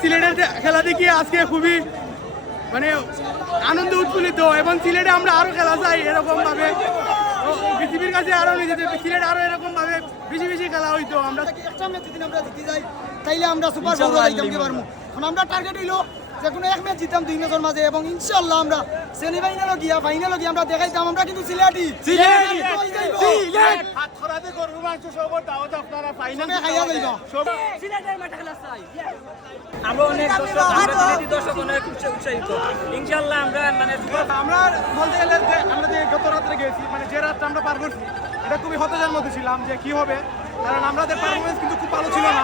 সিলেটের খেলা দেখি আজকে খুবই মানে আনন্দ উৎফুল্লিত এবং সিলেটে আমরা আরো খেলা চাই এরকম ভাবে পৃথিবীর কাছে আরো নিজেদের সিলেট আরো এরকম ভাবে বেশি বেশি খেলা হইতো আমরা একটা ম্যাচ যদি আমরা জিতে যাই তাইলে আমরা সুপার বোল জিততে পারবো কারণ আমরা টার্গেট হইলো যে কোনো এক ম্যাচ জিতাম দুই ম্যাচের মাঝে এবং ইনশাআল্লাহ আমরা সেমিফাইনালও গিয়া ফাইনালও গিয়া আমরা দেখাইতাম আমরা কিন্তু সিলেটি সিলেট হাত খরাতে গরু মাংস সব দাওয়াত আপনারা ফাইনালে খাইয়া যাইবা সিলেটের মাঠে খেলা চাই আমরা অনেক দর্শক আমরা সিলেটি দর্শক অনেক উৎসাহিত ইনশাআল্লাহ আমরা মানে আমরা বলতে গেলে যে আমরা যে গত রাত্রে গেছি মানে যে রাতটা আমরা পার করছি এটা খুবই হতাশার মধ্যে ছিলাম যে কি হবে কারণ আমাদের পারফরমেন্স কিন্তু খুব ভালো ছিল না